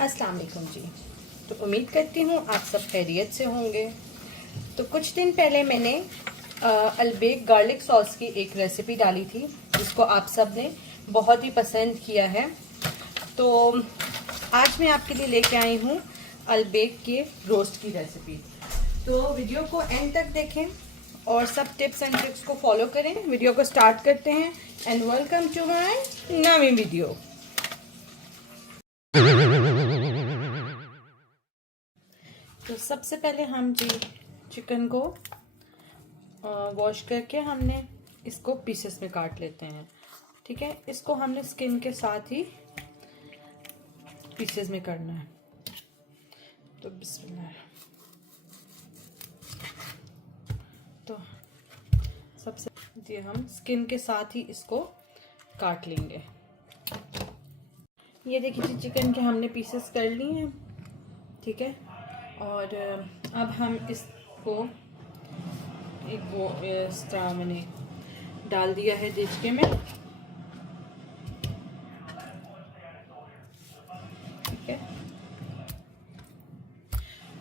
अस्सलाम वालेकुम जी। तो उम्मीद करती हूँ आप सब खैरियत से होंगे। तो कुछ दिन पहले मैंने अलबेक गार्लिक सॉस की एक रेसिपी डाली थी जिसको आप सब ने बहुत ही पसंद किया है। तो आज मैं आपके लिए लेके आई हूँ अलबेक के रोस्ट की रेसिपी। तो वीडियो को एंड तक देखें और सब टिप्स एंड ट्रिक्स को फॉलो करें। वीडियो को स्टार्ट करते हैं एंड वेलकम टू माय नई वीडियो। तो सबसे पहले हम जी चिकन को वॉश करके हमने इसको पीसेस में काट लेते हैं। ठीक है, इसको हमने स्किन के साथ ही पीसेस में करना है। तो बिस्मिल्लाह। तो सबसे ये हम स्किन के साथ ही इसको काट लेंगे। ये देखिए जी, चिकन के हमने पीसेस कर लिए हैं। ठीक है, और अब हम इसको एक वो इस तरह मैंने डाल दिया है देचके में। ठीक है,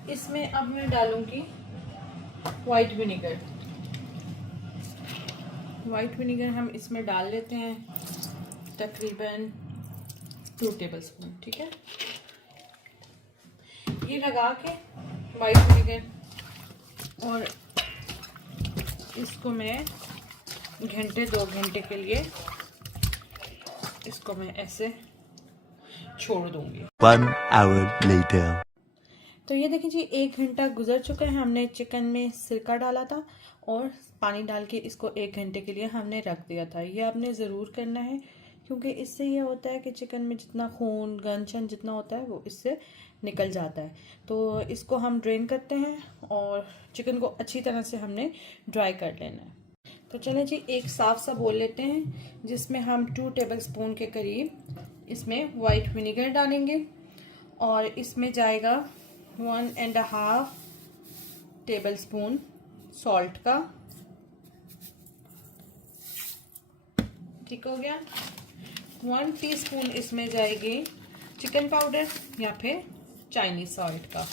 इसमें अब मैं डालूंगी वाइट विनेगर। वाइट विनेगर हम इसमें डाल लेते हैं तकरीबन 2 टेबलस्पून। ठीक है, ये लगा के वाइट विनेगर और इसको मैं घंटे 2 घंटे के लिए इसको मैं ऐसे छोड़ दूंगी। 1 hour later. तो ये देखिए जी, 1 घंटा गुजर चुका है। हमने चिकन में सिरका डाला था और पानी डाल के इसको 1 घंटे के लिए हमने रख दिया था। ये आपने ज़रूर करना है क्योंकि इससे ये होता है कि चिकन में जितना खून गंदशन जितना होता है वो इससे निकल जाता है। तो इसको हम ड्रेन करते हैं और चिकन को अच्छी तरह से हमने ड्राई कर लेना है। तो चलें जी, एक साफ़ सा बोल लेते हैं जिसमें हम 2 टेबलस्पून के करीब इसमें वाइट विनेगर डालेंगे और इसमें जाएगा 1.5 टेबलस्पून सॉल्ट का। ठीक हो गया। 1 टीस्पून इसमें जाएगी चिकन पाउडर या फिर चाइनीज सॉल्ट का।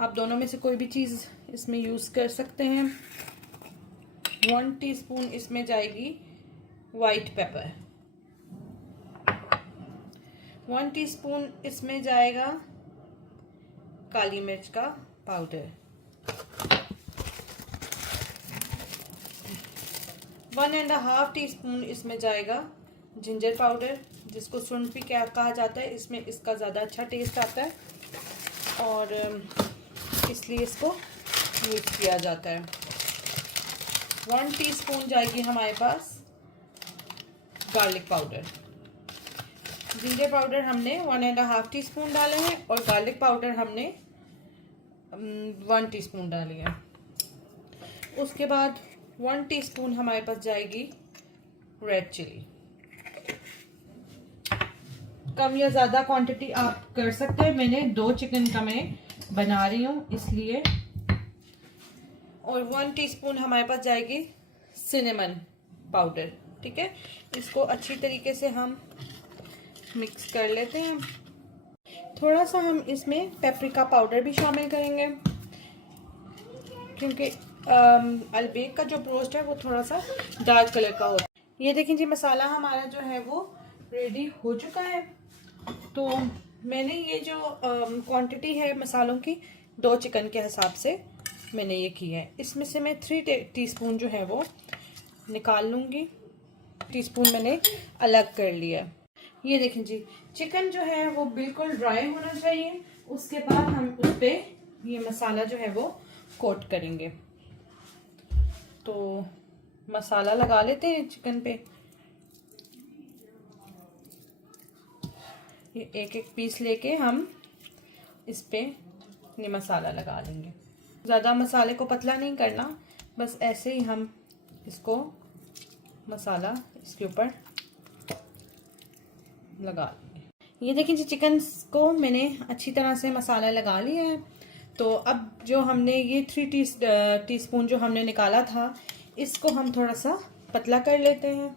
आप दोनों में से कोई भी चीज़ इसमें यूज़ कर सकते हैं। 1 टीस्पून इसमें जाएगी वाइट पेपर। 1 टीस्पून इसमें जाएगा काली मिर्च का पाउडर। 1.5 टीस्पून इसमें जाएगा जिंजर पाउडर, जिसको सुंठ भी क्या कहा जाता है। इसमें इसका ज़्यादा अच्छा टेस्ट आता है और इसलिए इसको यूज़ किया जाता है। 1 टीस्पून जाएगी हमारे पास गार्लिक पाउडर। जिंजर पाउडर हमने 1.5 टीस्पून डाले हैं और गार्लिक पाउडर हमने 1 टीस्पून डाली है। उसके बाद 1 टीस्पून हमारे पास जाएगी रेड चिली। कम या ज़्यादा क्वांटिटी आप कर सकते हैं। मैंने 2 चिकन का मैं बना रही हूँ इसलिए। और 1 टीस्पून हमारे पास जाएगी सिनेमन पाउडर। ठीक है, इसको अच्छी तरीके से हम मिक्स कर लेते हैं। थोड़ा सा हम इसमें पेपरिका पाउडर भी शामिल करेंगे क्योंकि अलबेक का जो रोस्ट है वो थोड़ा सा डार्क कलर का होता है। ये देखें जी, मसाला हमारा जो है वो रेडी हो चुका है। तो मैंने ये जो क्वांटिटी है मसालों की 2 चिकन के हिसाब से मैंने ये की है। इसमें से मैं 3 टीस्पून जो है वो निकाल लूँगी। टीस्पून मैंने अलग कर लिया। ये देखें जी, चिकन जो है वो बिल्कुल ड्राई होना चाहिए। उसके बाद हम उस पर ये मसाला जो है वो कोट करेंगे। तो मसाला लगा लेते हैं चिकन पे। ये एक पीस लेके हम इस पे ये मसाला लगा लेंगे। ज़्यादा मसाले को पतला नहीं करना, बस ऐसे ही हम इसको मसाला इसके ऊपर लगा लेंगे। ये देखिए जी, चिकन को मैंने अच्छी तरह से मसाला लगा लिया है। तो अब जो हमने ये 3 टीस्पून जो हमने निकाला था इसको हम थोड़ा सा पतला कर लेते हैं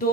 2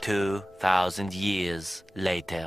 2,000 years later.